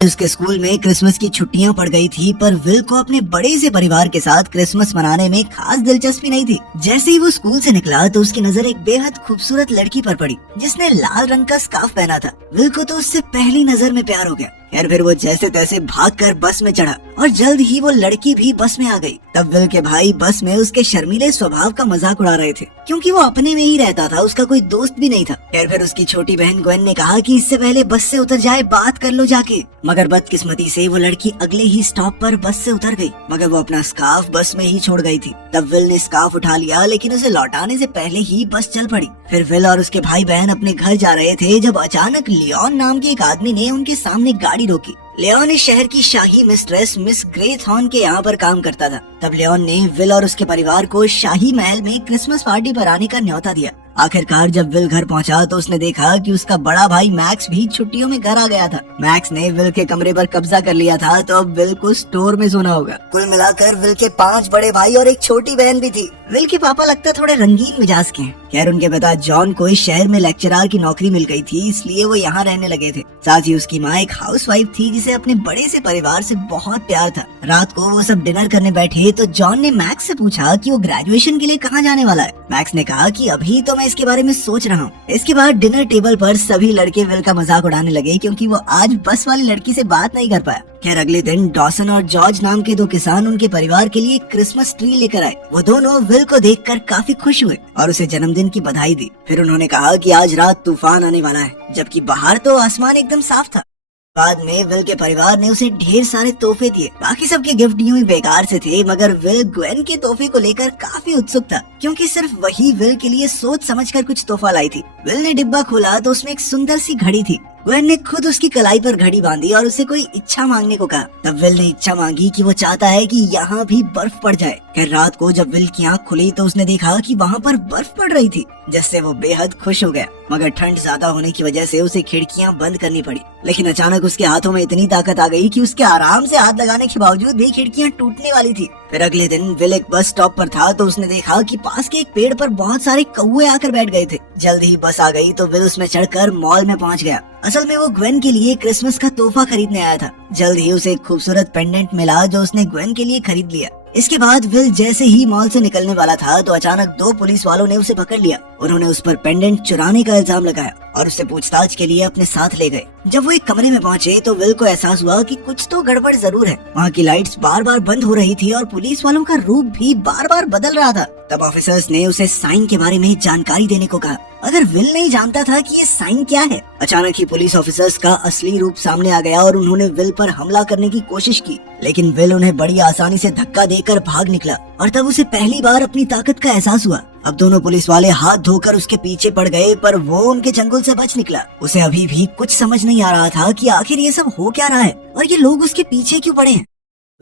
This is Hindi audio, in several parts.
उसके स्कूल में क्रिसमस की छुट्टियां पड़ गई थी, पर विल को अपने बड़े से परिवार के साथ क्रिसमस मनाने में खास दिलचस्पी नहीं थी। जैसे ही वो स्कूल से निकला तो उसकी नजर एक बेहद खूबसूरत लड़की पर पड़ी जिसने लाल रंग का स्कार्फ पहना था। विल को तो उससे पहली नजर में प्यार हो गया। फिर वो जैसे तैसे भागकर बस में चढ़ा और जल्द ही वो लड़की भी बस में आ गई। तब विल के भाई बस में उसके शर्मीले स्वभाव का मजाक उड़ा रहे थे क्योंकि वो अपने में ही रहता था, उसका कोई दोस्त भी नहीं था। फिर उसकी छोटी बहन ग्वेन ने कहा कि इससे पहले बस से उतर जाए, बात कर लो जाके। मगर बदकिस्मती से वो लड़की अगले ही स्टॉप पर बस से उतर गई, मगर वो अपना स्कार्फ बस में ही छोड़ गई थी। तब विल ने स्कार्फ उठा लिया, लेकिन उसे लौटाने से पहले ही बस चल पड़ी। फिर विल और उसके भाई बहन अपने घर जा रहे थे जब अचानक लियोन नाम के एक आदमी ने उनके सामने गाड़ी रोकी। लियोन इस शहर की शाही मिस्ट्रेस मिस ग्रेथॉर्न के यहाँ पर काम करता था। तब लियोन ने विल और उसके परिवार को शाही महल में क्रिसमस पार्टी पर आने का न्योता दिया। आखिरकार जब विल घर पहुंचा तो उसने देखा कि उसका बड़ा भाई मैक्स भी छुट्टियों में घर आ गया था। मैक्स ने विल के कमरे पर कब्जा कर लिया था, तो अब विल को स्टोर में सोना होगा। कुल मिलाकर विल के 5 बड़े भाई और एक छोटी बहन भी थी। विल के पापा लगता थोड़े रंगीन मिजाज के हैं। खैर उनके पिता जॉन को इस शहर में लेक्चरर की नौकरी मिल गई थी, इसलिए वो यहाँ रहने लगे थे। साथ ही उसकी माँ एक हाउसवाइफ थी जिसे अपने बड़े से परिवार से बहुत प्यार था। रात को वो सब डिनर करने बैठे तो जॉन ने मैक्स से पूछा कि वो ग्रेजुएशन के लिए कहाँ जाने वाला है। मैक्स ने कहा कि अभी तो मैं इसके बारे में सोच रहा हूँ। इसके बाद डिनर टेबल पर सभी लड़के विल का मजाक उड़ाने लगे क्योंकि वो आज बस वाली लड़की से बात नहीं कर पाया। खैर अगले दिन डॉसन और जॉर्ज नाम के 2 किसान उनके परिवार के लिए क्रिसमस ट्री लेकर आए। वो दोनों विल को देखकर काफी खुश हुए और उसे जन्मदिन की बधाई दी। फिर उन्होंने कहा कि आज रात तूफान आने वाला है, जबकि बाहर तो आसमान एकदम साफ था। बाद में विल के परिवार ने उसे ढेर सारे तोहफे दिए। बाकी सबके गिफ्ट यूं ही बेकार से थे, मगर विल ग्वेन के तोहफे को लेकर काफी उत्सुक था क्योंकि सिर्फ वही विल के लिए सोच समझकर कुछ तोहफा लाई थी। विल ने डिब्बा खोला तो उसमें एक सुंदर सी घड़ी थी। ग्वेन ने खुद उसकी कलाई पर घड़ी बांधी और उसे कोई इच्छा मांगने को कहा। तब विल ने इच्छा मांगी कि वो चाहता है कि यहाँ भी बर्फ पड़ जाए। खैर रात को जब विल की आँख खुली तो उसने देखा कि वहाँ पर बर्फ पड़ रही थी, जिससे वो बेहद खुश हो गया। मगर ठंड ज्यादा होने की वजह से उसे खिड़कियाँ बंद करनी पड़ी। लेकिन अचानक उसके हाथों में इतनी ताकत आ गई कि उसके आराम से हाथ लगाने के बावजूद भी खिड़कियाँ टूटने वाली थी। फिर अगले दिन विल एक बस स्टॉप पर था तो उसने देखा कि पास के एक पेड़ पर बहुत सारे कौवे आकर बैठ गए थे। जल्द ही बस आ गई तो विल उसमें चढ़कर मॉल में पहुंच गया। असल में वो ग्वेन के लिए क्रिसमस का तोहफा खरीदने आया था। जल्द ही उसे एक खूबसूरत पेंडेंट मिला जो उसने ग्वेन के लिए खरीद लिया। इसके बाद विल जैसे ही मॉल से निकलने वाला था तो अचानक 2 पुलिस वालों ने उसे पकड़ लिया। उन्होंने उस पर पेंडेंट चुराने का इल्जाम लगाया और उसे पूछताछ के लिए अपने साथ ले गए। जब वो एक कमरे में पहुंचे तो विल को एहसास हुआ कि कुछ तो गड़बड़ जरूर है। वहाँ की लाइट्स बार बार बंद हो रही थी और पुलिस वालों का रूप भी बार बार बदल रहा था। तब ऑफिसर्स ने उसे साइन के बारे में जानकारी देने को कहा, अगर विल नहीं जानता था कि ये साइन क्या है। अचानक ही पुलिस ऑफिसर्स का असली रूप सामने आ गया और उन्होंने विल पर हमला करने की कोशिश की, लेकिन विल उन्हें बड़ी आसानी से धक्का देकर भाग निकला और तब उसे पहली बार अपनी ताकत का एहसास हुआ। अब दोनों पुलिस वाले हाथ धोकर उसके पीछे पड़ गए, पर वो उनके चंगुल से बच निकला। उसे अभी भी कुछ समझ नहीं आ रहा था कि आखिर ये सब हो क्या रहा है और ये लोग उसके पीछे क्यों पड़े हैं।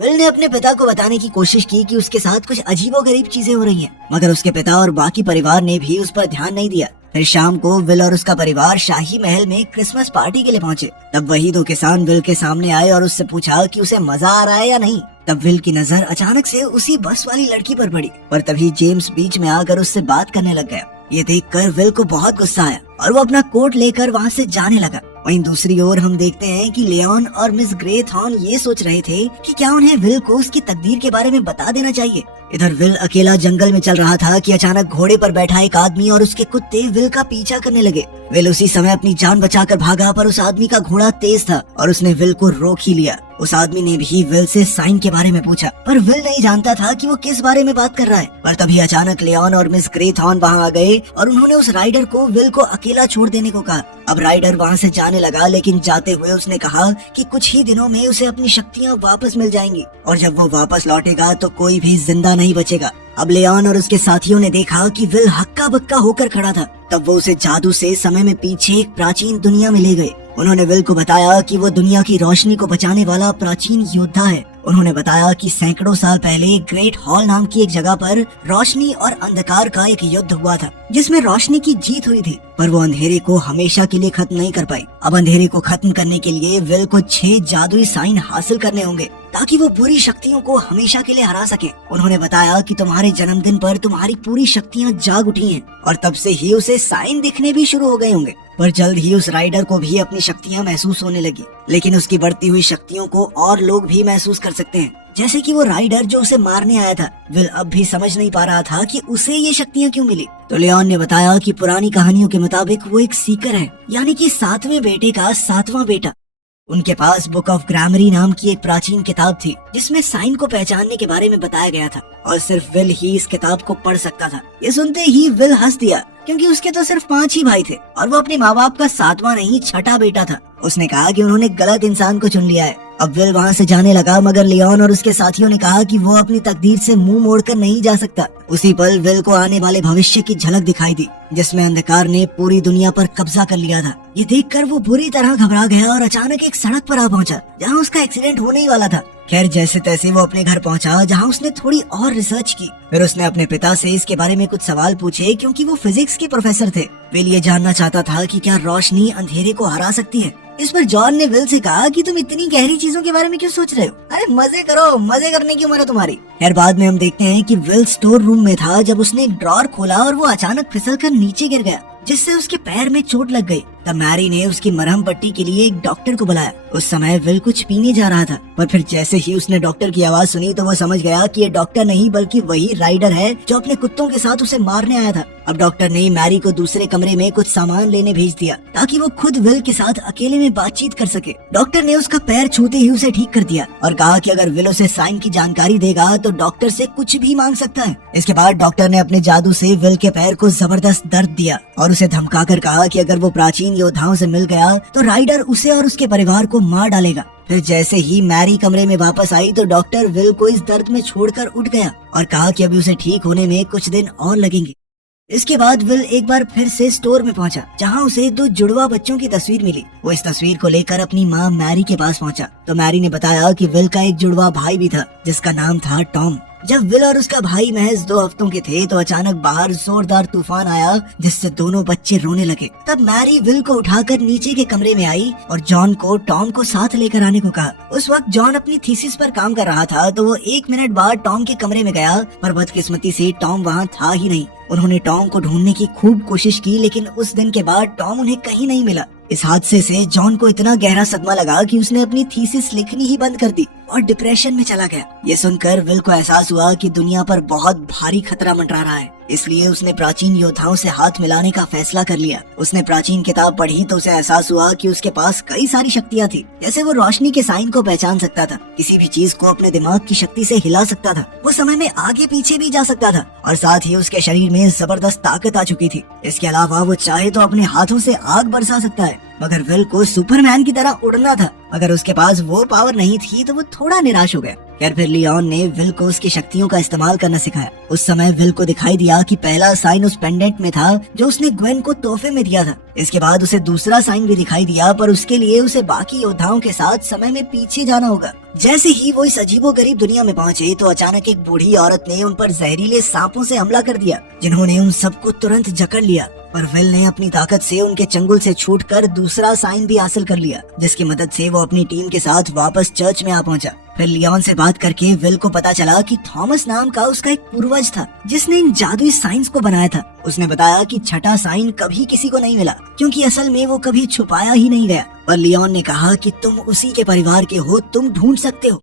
विल ने अपने पिता को बताने की कोशिश की कि उसके साथ कुछ अजीबोगरीब चीजें हो रही हैं, मगर उसके पिता और बाकी परिवार ने भी उस पर ध्यान नहीं दिया। फिर शाम को विल और उसका परिवार शाही महल में क्रिसमस पार्टी के लिए पहुंचे। तब वही 2 किसान विल के सामने आए और उससे पूछा कि उसे मजा आ रहा है या नहीं। तब विल की नजर अचानक से उसी बस वाली लड़की पर पड़ी, पर तभी जेम्स बीच में आकर उससे बात करने लग गया। ये देखकर विल को बहुत गुस्सा आया और वो अपना कोट लेकर वहाँ से जाने लगा। वहीं दूसरी ओर हम देखते हैं कि लियोन और मिस ग्रेथॉर्न ये सोच रहे थे कि क्या उन्हें विल को उसकी तकदीर के बारे में बता देना चाहिए। इधर विल अकेला जंगल में चल रहा था कि अचानक घोड़े पर बैठा एक आदमी और उसके कुत्ते विल का पीछा करने लगे। विल उसी समय अपनी जान बचाकर भागा, पर उस आदमी का घोड़ा तेज था और उसने विल को रोक ही लिया। उस आदमी ने भी विल से साइन के बारे में पूछा, पर विल नहीं जानता था कि वो किस बारे में बात कर रहा है। पर तभी अचानक लियोन और मिस ग्रेथॉर्न वहाँ आ गए और उन्होंने उस राइडर को विल को अकेला छोड़ देने को कहा। अब राइडर वहाँ से जाने लगा, लेकिन जाते हुए उसने कहा कि कुछ ही दिनों में उसे अपनी शक्तियाँ वापस मिल जाएंगी और जब वो वापस लौटेगा तो कोई भी जिंदा नहीं बचेगा। अब लियोन और उसके साथियों ने देखा कि विल हक्का बक्का होकर खड़ा था। तब वो उसे जादू से समय में पीछे एक प्राचीन दुनिया में ले गए। उन्होंने विल को बताया कि वो दुनिया की रोशनी को बचाने वाला प्राचीन योद्धा है। उन्होंने बताया कि सैकड़ों साल पहले ग्रेट हॉल नाम की एक जगह पर रोशनी और अंधकार का एक युद्ध हुआ था, जिसमें रोशनी की जीत हुई थी, पर वो अंधेरे को हमेशा के लिए खत्म नहीं कर पाई। अब अंधेरे को खत्म करने के लिए विल को 6 जादुई साइन हासिल करने होंगे ताकि वो बुरी शक्तियों को हमेशा के लिए हरा सके। उन्होंने बताया कि तुम्हारे जन्मदिन पर तुम्हारी पूरी शक्तियाँ जाग उठी हैं और तब से ही उसे साइन दिखने भी शुरू हो गए होंगे। पर जल्द ही उस राइडर को भी अपनी शक्तियाँ महसूस होने लगी, लेकिन उसकी बढ़ती हुई शक्तियों को और लोग भी महसूस कर सकते हैं, जैसे कि वो राइडर जो उसे मारने आया था। विल अब भी समझ नहीं पा रहा था कि उसे ये शक्तियाँ क्यों मिली। तो लियोन ने बताया कि पुरानी कहानियों के मुताबिक वो एक सीकर है, यानी कि 7वें बेटे का 7वां बेटा। उनके पास बुक ऑफ ग्रामरी नाम की एक प्राचीन किताब थी, जिसमें साइन को पहचानने के बारे में बताया गया था, और सिर्फ विल ही इस किताब को पढ़ सकता था। ये सुनते ही विल हंस दिया, क्योंकि उसके तो सिर्फ 5 ही भाई थे और वो अपने माँ बाप का 7वां नहीं 6ठा बेटा था। उसने कहा कि उन्होंने गलत इंसान को चुन लिया है। अब विल वहाँ से जाने लगा, मगर लियोन और उसके साथियों ने कहा कि वो अपनी तकदीर से मुंह मोड़कर नहीं जा सकता। उसी पल विल को आने वाले भविष्य की झलक दिखाई दी, जिसमें अंधकार ने पूरी दुनिया पर कब्जा कर लिया था। ये देखकर वो बुरी तरह घबरा गया और अचानक एक सड़क पर आ पहुंचा, जहाँ उसका एक्सीडेंट होने ही वाला था। खैर, जैसे तैसे वो अपने घर पहुंचा, जहाँ उसने थोड़ी और रिसर्च की। फिर उसने अपने पिता से इसके बारे में कुछ सवाल पूछे, क्योंकि वो फिजिक्स के प्रोफेसर थे। विल ये जानना चाहता था कि क्या रोशनी अंधेरे को हरा सकती है। इस पर जॉन ने विल से कहा कि तुम इतनी गहरी चीजों के बारे में क्यों सोच रहे हो? अरे मजे करो, मजे करने की उम्र है तुम्हारी। खैर, बाद में हम देखते हैं कि विल स्टोर रूम में था जब उसने एक ड्रॉर खोला और वो अचानक फिसलकर नीचे गिर गया, जिससे उसके पैर में चोट लग गई। तब मैरी ने उसकी मरहम पट्टी के लिए एक डॉक्टर को बुलाया। उस समय विल कुछ पीने जा रहा था, पर फिर जैसे ही उसने डॉक्टर की आवाज सुनी तो वो समझ गया कि ये डॉक्टर नहीं बल्कि वही राइडर है जो अपने कुत्तों के साथ उसे मारने आया था। अब डॉक्टर ने मैरी को दूसरे कमरे में कुछ सामान लेने भेज दिया, ताकि वो खुद विल के साथ अकेले में बातचीत कर सके। डॉक्टर ने उसका पैर छूते ही उसे ठीक कर दिया और कहा कि अगर विल उसे साइन की जानकारी देगा तो डॉक्टर से कुछ भी मांग सकता है। इसके बाद डॉक्टर ने अपने जादू से विल के पैर को जबरदस्त दर्द दिया और उसे धमकाकर कहा कि अगर वो प्राचीन योद्धाओं से मिल गया तो राइडर उसे और उसके परिवार को मार डालेगा। फिर जैसे ही मैरी कमरे में वापस आई तो डॉक्टर विल को इस दर्द में छोड़कर उठ गया और कहा कि अभी उसे ठीक होने में कुछ दिन और लगेंगे। इसके बाद विल एक बार फिर से स्टोर में पहुंचा, जहां उसे 2 जुड़वा बच्चों की तस्वीर मिली। वो इस तस्वीर को लेकर अपनी माँ मैरी के पास पहुंचा, तो मैरी ने बताया कि विल का एक जुड़वा भाई भी था, जिसका नाम था टॉम। जब विल और उसका भाई महज 2 हफ्तों के थे तो अचानक बाहर जोरदार तूफान आया, जिससे दोनों बच्चे रोने लगे। तब मैरी विल को उठाकर नीचे के कमरे में आई और जॉन को टॉम को साथ लेकर आने को कहा। उस वक्त जॉन अपनी थीसिस पर काम कर रहा था, तो वो 1 मिनट बाद टॉम के कमरे में गया, पर बदकिस्मती से टॉम वहाँ था ही नहीं। उन्होंने टॉम को ढूंढने की खूब कोशिश की, लेकिन उस दिन के बाद टॉम उन्हें कहीं नहीं मिला। इस हादसे से जॉन को इतना गहरा सदमा लगा कि उसने अपनी थीसिस लिखनी ही बंद कर दी और डिप्रेशन में चला गया। ये सुनकर विल को एहसास हुआ कि दुनिया पर बहुत भारी खतरा मंडरा रहा है, इसलिए उसने प्राचीन योद्धाओं से हाथ मिलाने का फैसला कर लिया। उसने प्राचीन किताब पढ़ी तो उसे एहसास हुआ कि उसके पास कई सारी शक्तियाँ थी, जैसे वो रोशनी के साइन को पहचान सकता था, किसी भी चीज को अपने दिमाग की शक्ति से हिला सकता था, वो समय में आगे पीछे भी जा सकता था, और साथ ही उसके शरीर में जबरदस्त ताकत आ चुकी थी। इसके अलावा वो चाहे तो अपने हाथों से आग बरसा सकता है। मगर विल को सुपरमैन की तरह उड़ना था, अगर उसके पास वो पावर नहीं थी तो वो थोड़ा निराश हो गया। खैर, फिर लियोन ने विल को उसकी शक्तियों का इस्तेमाल करना सिखाया। उस समय विल को दिखाई दिया कि पहला साइन उस पेंडेंट में था जो उसने ग्वेन को तोहफे में दिया था। इसके बाद उसे दूसरा साइन भी दिखाई दिया, पर उसके लिए उसे बाकी योद्धाओं के साथ समय में पीछे जाना होगा। जैसे ही वो इस अजीबोगरीब दुनिया में पहुंचे तो अचानक एक बूढ़ी औरत ने उन पर जहरीले सांपों से हमला कर दिया, जिन्होंने उन सबको तुरंत जकड़ लिया। पर विल ने अपनी ताकत से उनके चंगुल से छूटकर दूसरा साइन भी हासिल कर लिया, जिसकी मदद से वो अपनी टीम के साथ वापस चर्च में आ पहुंचा। फिर लियोन से बात करके विल को पता चला कि थॉमस नाम का उसका एक पूर्वज था, जिसने इन जादुई साइंस को बनाया था। उसने बताया कि 6ठा साइन कभी किसी को नहीं मिला, क्योंकि असल में वो कभी छुपाया ही नहीं गया। और लियोन ने कहा कि तुम उसी के परिवार के हो, तुम ढूंढ सकते हो।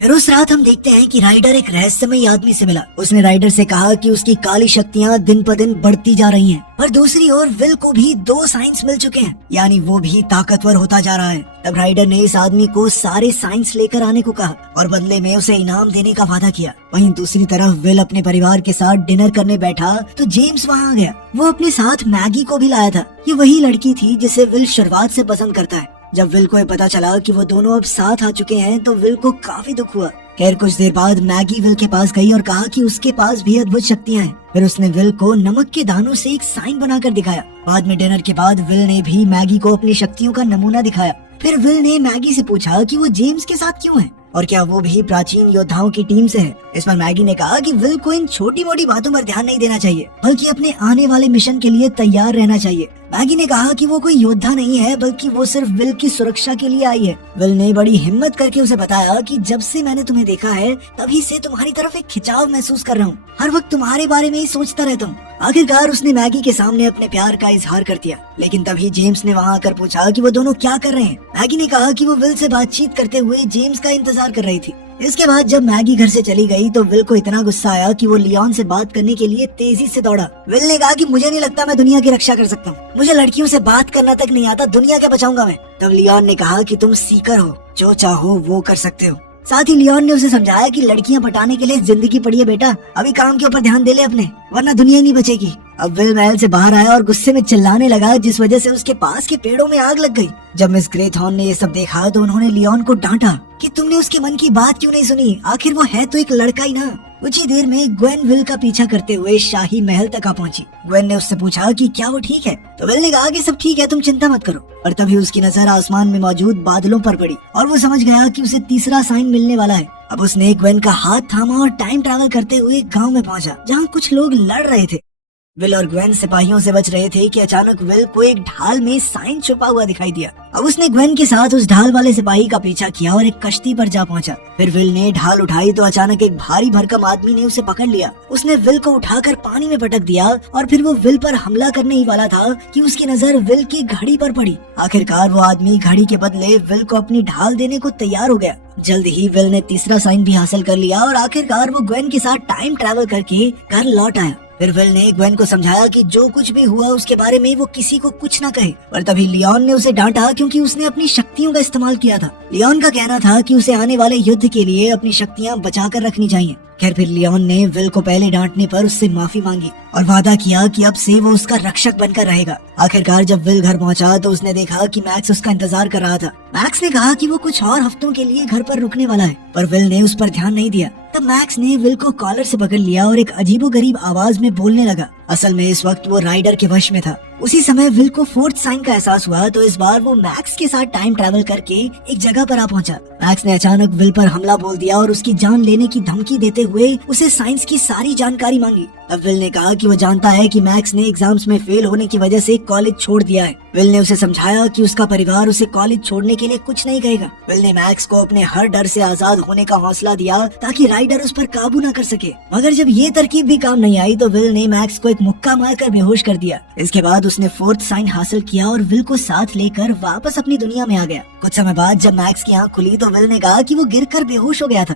फिर उस रात हम देखते हैं कि राइडर एक रहस्यमयी आदमी से मिला। उसने राइडर से कहा कि उसकी काली शक्तियाँ दिन पर दिन बढ़ती जा रही हैं, पर दूसरी ओर विल को भी 2 साइंस मिल चुके हैं, यानी वो भी ताकतवर होता जा रहा है। तब राइडर ने इस आदमी को सारे साइंस लेकर आने को कहा और बदले में उसे इनाम देने का वादा किया। वहीं दूसरी तरफ विल अपने परिवार के साथ डिनर करने बैठा तो जेम्स वहाँ आ गया। वो अपने साथ मैगी को भी लाया था। ये वही लड़की थी जिसे विल शुरुआत से पसंद करता है। जब विल को ये पता चला कि वो दोनों अब साथ आ चुके हैं तो विल को काफी दुख हुआ। खैर, कुछ देर बाद मैगी विल के पास गई और कहा कि उसके पास भी अद्भुत शक्तियाँ हैं। फिर उसने विल को नमक के दानों से एक साइन बनाकर दिखाया। बाद में डिनर के बाद विल ने भी मैगी को अपनी शक्तियों का नमूना दिखाया। फिर विल ने मैगी से पूछा कि वो जेम्स के साथ क्यों है और क्या वो भी प्राचीन योद्धाओं की टीम से है। इस पर मैगी ने कहा कि विल को इन छोटी मोटी बातों पर ध्यान नहीं देना चाहिए, बल्कि अपने आने वाले मिशन के लिए तैयार रहना चाहिए। मैगी ने कहा कि वो कोई योद्धा नहीं है, बल्कि वो सिर्फ विल की सुरक्षा के लिए आई है। विल ने बड़ी हिम्मत करके उसे बताया कि जब से मैंने तुम्हें देखा है तभी से तुम्हारी तरफ एक खिंचाव महसूस कर रहा हूँ। हर वक्त तुम्हारे बारे में ही सोचता रहता हूँ। आखिरकार उसने मैगी के सामने अपने प्यार का इजहार कर दिया, लेकिन तभी जेम्स ने वहाँ आकर पूछा कि वो दोनों क्या कर रहे हैं। मैगी ने कहा कि वो विल से बातचीत करते हुए जेम्स का इंतजार कर रही थी। इसके बाद जब मैगी घर से चली गई तो विल को इतना गुस्सा आया कि वो लियोन से बात करने के लिए तेजी से दौड़ा। विल ने कहा कि मुझे नहीं लगता मैं दुनिया की रक्षा कर सकता हूँ, मुझे लड़कियों से बात करना तक नहीं आता, दुनिया क्या बचाऊंगा मैं। तब लियोन ने कहा कि तुम सीकर हो, जो चाहो वो कर सकते हो। साथ ही लियोन ने उसे समझाया कि लड़कियां पटाने के लिए जिंदगी पड़ी है बेटा, अभी काम के ऊपर ध्यान दे ले अपने, वरना दुनिया ही नहीं बचेगी। अब विल महल से बाहर आया और गुस्से में चिल्लाने लगा, जिस वजह से उसके पास के पेड़ों में आग लग गई। जब मिस ग्रेथॉर्न ने ये सब देखा तो उन्होंने लियोन को डांटा कि तुमने उसके मन की बात क्यों नहीं सुनी, आखिर वो है तो एक लड़का ही ना। कुछ ही देर में ग्वेन विल का पीछा करते हुए शाही महल तक आ पहुंची। ग्वेन ने उससे पूछा कि क्या वो ठीक है, तो विल ने कहा कि सब ठीक है, तुम चिंता मत करो। और तभी उसकी नजर आसमान में मौजूद बादलों पर पड़ी और वो समझ गया कि उसे तीसरा साइन मिलने वाला है। अब उसने ग्वेन का हाथ थामा और टाइम ट्रैवल करते हुए गांव में पहुंचा, जहां कुछ लोग लड़ रहे थे। विल और ग्वेन सिपाहियों से बच रहे थे कि अचानक विल को एक ढाल में साइन छुपा हुआ दिखाई दिया। अब उसने ग्वेन के साथ उस ढाल वाले सिपाही का पीछा किया और एक कश्ती पर जा पहुंचा। फिर विल ने ढाल उठाई तो अचानक एक भारी भरकम आदमी ने उसे पकड़ लिया। उसने विल को उठाकर पानी में पटक दिया और फिर वो विल पर हमला करने ही वाला था कि उसकी नजर विल की घड़ी पर पड़ी। आखिरकार वो आदमी घड़ी के बदले विल को अपनी ढाल देने को तैयार हो गया। जल्द ही विल ने तीसरा साइन भी हासिल कर लिया और आखिरकार वो ग्वेन के साथ टाइम ट्रैवल करके घर लौट आया। फिर विल ने ग्वेन को समझाया कि जो कुछ भी हुआ उसके बारे में वो किसी को कुछ न कहे। पर तभी लियोन ने उसे डांटा क्योंकि उसने अपनी शक्तियों का इस्तेमाल किया था। लियोन का कहना था कि उसे आने वाले युद्ध के लिए अपनी शक्तियां बचाकर रखनी चाहिए। खैर फिर लियोन ने विल को पहले डांटने पर उससे माफी मांगी और वादा किया कि अब से वो उसका रक्षक बनकर रहेगा। आखिरकार जब विल घर पहुंचा तो उसने देखा कि मैक्स उसका इंतजार कर रहा था। मैक्स ने कहा कि वो कुछ और हफ्तों के लिए घर पर रुकने वाला है, पर विल ने उस पर ध्यान नहीं दिया। तब मैक्स ने विल को कॉलर से पकड़ लिया और एक अजीबोगरीब आवाज में बोलने लगा। असल में इस वक्त वो राइडर के वश में था। उसी समय विल को फोर्थ साइन का एहसास हुआ तो इस बार वो मैक्स के साथ टाइम ट्रैवल करके एक जगह पर आ पहुंचा। मैक्स ने अचानक विल पर हमला बोल दिया और उसकी जान लेने की धमकी देते हुए उसे साइंस की सारी जानकारी मांगी। तब विल ने कहा कि वो जानता है कि मैक्स ने एग्जाम्स में फेल होने की वजह से कॉलेज छोड़ दिया है। विल ने उसे समझाया कि उसका परिवार उसे कॉलेज छोड़ने के लिए कुछ नहीं कहेगा। विल ने मैक्स को अपने हर डर से आजाद होने का हौसला दिया ताकि राइडर उस पर काबू न कर सके। मगर जब ये तरकीब भी काम नहीं आई तो विल ने मैक्स को एक मुक्का मारकर बेहोश कर दिया। इसके बाद उसने फोर्थ साइन हासिल किया और विल को साथ लेकर वापस अपनी दुनिया में आ गया। कुछ समय बाद जब मैक्स की आंख खुली तो विल ने कहा कि वो गिरकर बेहोश हो गया था।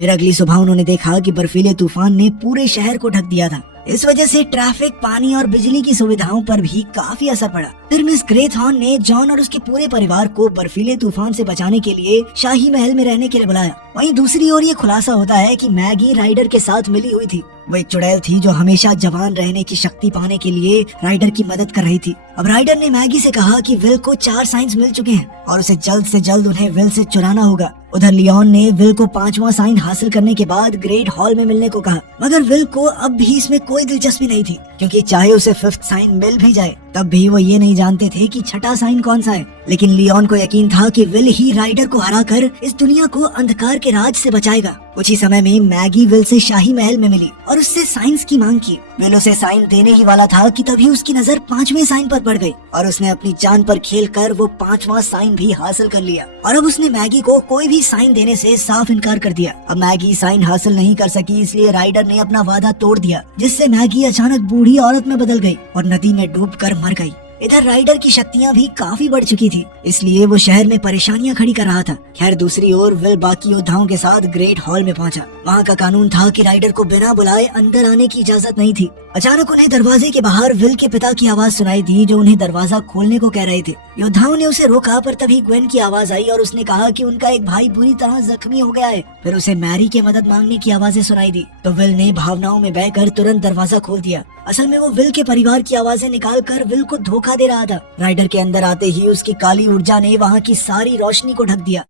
फिर अगली सुबह उन्होंने देखा कि बर्फीले तूफान ने पूरे शहर को ढक दिया था। इस वजह से ट्रैफिक, पानी और बिजली की सुविधाओं पर भी काफी असर पड़ा। फिर मिस ग्रेथॉर्न ने जॉन और उसके पूरे परिवार को बर्फीले तूफान से बचाने के लिए शाही महल में रहने के लिए बुलाया। वहीं दूसरी ओर ये खुलासा होता है कि मैगी राइडर के साथ मिली हुई थी। वो एक चुड़ैल थी जो हमेशा जवान रहने की शक्ति पाने के लिए राइडर की मदद कर रही थी। अब राइडर ने मैगी से कहा कि विल को 4 साइंस मिल चुके हैं और उसे जल्द से जल्द उन्हें विल से चुराना होगा। उधर लियोन ने विल को 5वां साइन हासिल करने के बाद ग्रेट हॉल में मिलने को कहा, मगर विल को अब भी इसमें कोई दिलचस्पी नहीं थी, क्योंकि चाहे उसे 5th साइन मिल भी जाए तब भी वो ये नहीं जानते थे कि छठा साइन कौन सा है। लेकिन लियोन को यकीन था कि विल ही राइडर को हराकर इस दुनिया को अंधकार के राज से बचाएगा। कुछ ही समय में मैगी विल से शाही महल में मिली और उससे साइंस की मांग की। विल उसे साइन देने ही वाला था कि तभी उसकी नजर 5वें साइन पर पड़ गई और उसने अपनी जान पर खेलकर वो 5वां साइन भी हासिल कर लिया। और अब उसने मैगी को कोई भी साइन देने से साफ इनकार कर दिया। अब मैगी साइन हासिल नहीं कर सकी, इसलिए राइडर ने अपना वादा तोड़ दिया, जिससे मैगी अचानक बूढ़ी औरत में बदल गई और नदी में डूबकर मर गई। इधर राइडर की शक्तियां भी काफी बढ़ चुकी थी, इसलिए वो शहर में परेशानियां खड़ी कर रहा था। खैर दूसरी ओर विल बाकी योद्धाओं के साथ ग्रेट हॉल में पहुंचा। वहां का कानून था कि राइडर को बिना बुलाए अंदर आने की इजाजत नहीं थी। अचानक उन्हें दरवाजे के बाहर विल के पिता की आवाज सुनाई दी, जो उन्हें दरवाजा खोलने को कह रहे थे। योद्धाओं ने उसे रोका, पर तभी ग्वेन की आवाज आई और उसने कहा कि उनका एक भाई बुरी तरह जख्मी हो गया है। फिर उसे मैरी की मदद मांगने की आवाजें सुनाई दी, तो विल ने भावनाओं में बहकर तुरंत दरवाजा खोल दिया। असल में वो विल के परिवार की आवाजें निकालकर विल को धोखा दे रहा था। राइडर के अंदर आते ही उसकी काली ऊर्जा ने वहाँ की सारी रोशनी को ढक दिया।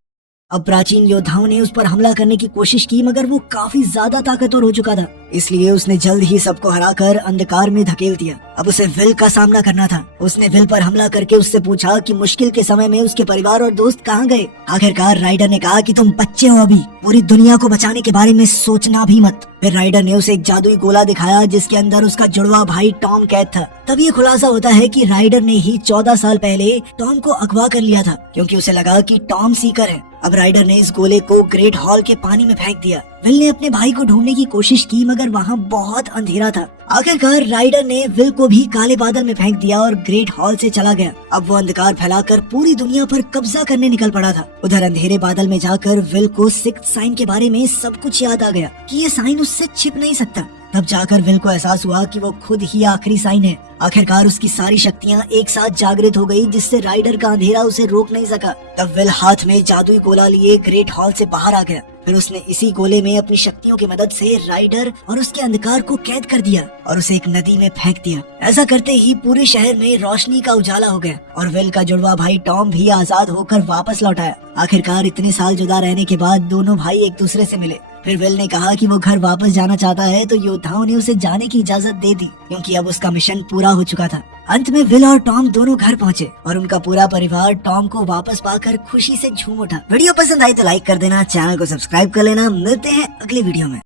अब प्राचीन योद्धाओं ने उस पर हमला करने की कोशिश की, मगर वो काफी ज्यादा ताकतवर हो चुका था। इसलिए उसने जल्द ही सबको हराकर अंधकार में धकेल दिया। अब उसे विल का सामना करना था। उसने विल पर हमला करके उससे पूछा कि मुश्किल के समय में उसके परिवार और दोस्त कहाँ गए। आखिरकार राइडर ने कहा कि तुम बच्चे हो, अभी पूरी दुनिया को बचाने के बारे में सोचना भी मत। फिर राइडर ने उसे एक जादुई गोला दिखाया जिसके अंदर उसका जुड़वा भाई टॉम कैद था। तब ये खुलासा होता है कि राइडर ने ही 14 साल पहले टॉम को अगवा कर लिया था, क्योंकि उसे लगा कि टॉम सीकर है। अब राइडर ने इस गोले को ग्रेट हॉल के पानी में फेंक दिया। विल ने अपने भाई को ढूंढने की कोशिश की, मगर वहाँ बहुत अंधेरा था। आखिरकार राइडर ने विल को भी काले बादल में फेंक दिया और ग्रेट हॉल से चला गया। अब वो अंधकार फैलाकर पूरी दुनिया पर कब्जा करने निकल पड़ा था। उधर अंधेरे बादल में जाकर विल को सिक्स्थ साइन के बारे में सब कुछ याद आ गया कि ये साइन उससे छिप नहीं सकता। तब जाकर विल को एहसास हुआ कि वो खुद ही आखिरी साइन है। आखिरकार उसकी सारी शक्तियाँ एक साथ जागृत हो गई, जिससे राइडर का अंधेरा उसे रोक नहीं सका। तब विल हाथ में जादुई गोला लिए ग्रेट हॉल से बाहर आ गया। फिर उसने इसी गोले में अपनी शक्तियों की मदद से राइडर और उसके अंधकार को कैद कर दिया और उसे एक नदी में फेंक दिया। ऐसा करते ही पूरे शहर में रोशनी का उजाला हो गया और विल का जुड़वा भाई टॉम भी आजाद होकर वापस लौट आया। आखिरकार इतने साल जुदा रहने के बाद दोनों भाई एक दूसरे से मिले। फिर विल ने कहा कि वो घर वापस जाना चाहता है, तो योद्धाओं ने उसे जाने की इजाजत दे दी, क्योंकि अब उसका मिशन पूरा हो चुका था। अंत में विल और टॉम दोनों घर पहुंचे और उनका पूरा परिवार टॉम को वापस पाकर खुशी से झूम उठा। वीडियो पसंद आई तो लाइक कर देना, चैनल को सब्सक्राइब कर लेना। मिलते हैं अगली वीडियो में।